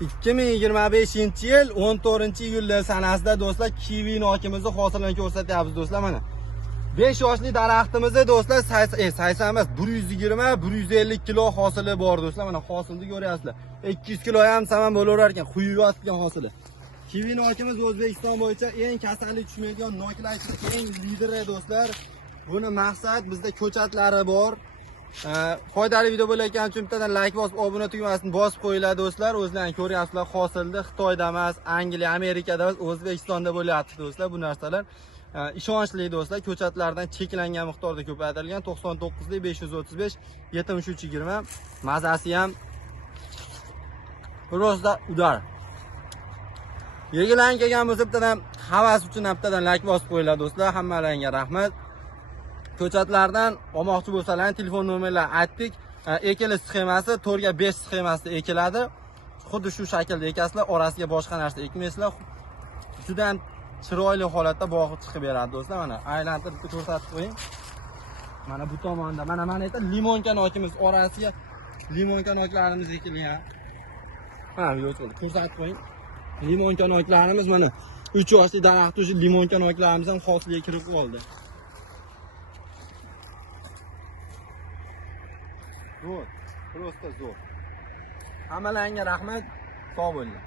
2025-yil 14-iyul sanasida do'stlar kivi nokimizni hosilini ko'rsatyapmiz do'stlar. Mana 5 yoshli daraxtimizni do'stlar 80 emas 120-150 kilo hosili bor do'stlar. Mana hosilni ko'ryapsizlar. 200 kilo ham saman bo'laverar ekan, quyiyotgan hosili. Kivi nokimiz O'zbekiston bo'yicha eng kasallik tushmaydigan noklar eng lideri do'stlar. Buni maqsad bizda ko'chatlari bor. Foydali video bo'layotgani uchun bittadan like bosib, obuna tugmasini bosib qo'yinglar do'stlar. O'zlaringiz ko'ryapsizlar, hosilni Xitoyda emas, Angliya, Amerikada emas, O'zbekistonda bo'lyapti do'stlar bu narsalar. Ishonchli do'stlar, ko'chatlardan cheklangan miqdorda ko'paytirilgan 99 535 7320. Mazasi ham ro'zda udar. Yergalarga kelgan bo'lsa bittadan havas uchun bittadan like bosib qo'yinglar do'stlar. Hammalaringga rahmat. Ko'chatlardan olmoqchi bo'lsalaring telefon nomerlarini aytdik. Ekilish sxemasi 4 ga 5 sxemasida ekiladi. Xuddi shu shaklda ekasizlar, orasiga boshqa narsa ekmaysizlar. Juda ham chiroyli holatda bog'i chiqib beradi do'stlar. Mana aylantirib ko'rsatib qo'ying. Mana bu tomonda, mana aytib limonka nokimiz orasiga limonka noklarimiz ekilgan. Ha, ko'rsatib qo'ying. Limonka noklarimiz mana 3 yoshli daraxt o'sha limonka noklarimiz ham hosilga kirib qoldi. Zo'r, просто zo'r. Hammalaringga rahmat, sog' bo'linglar.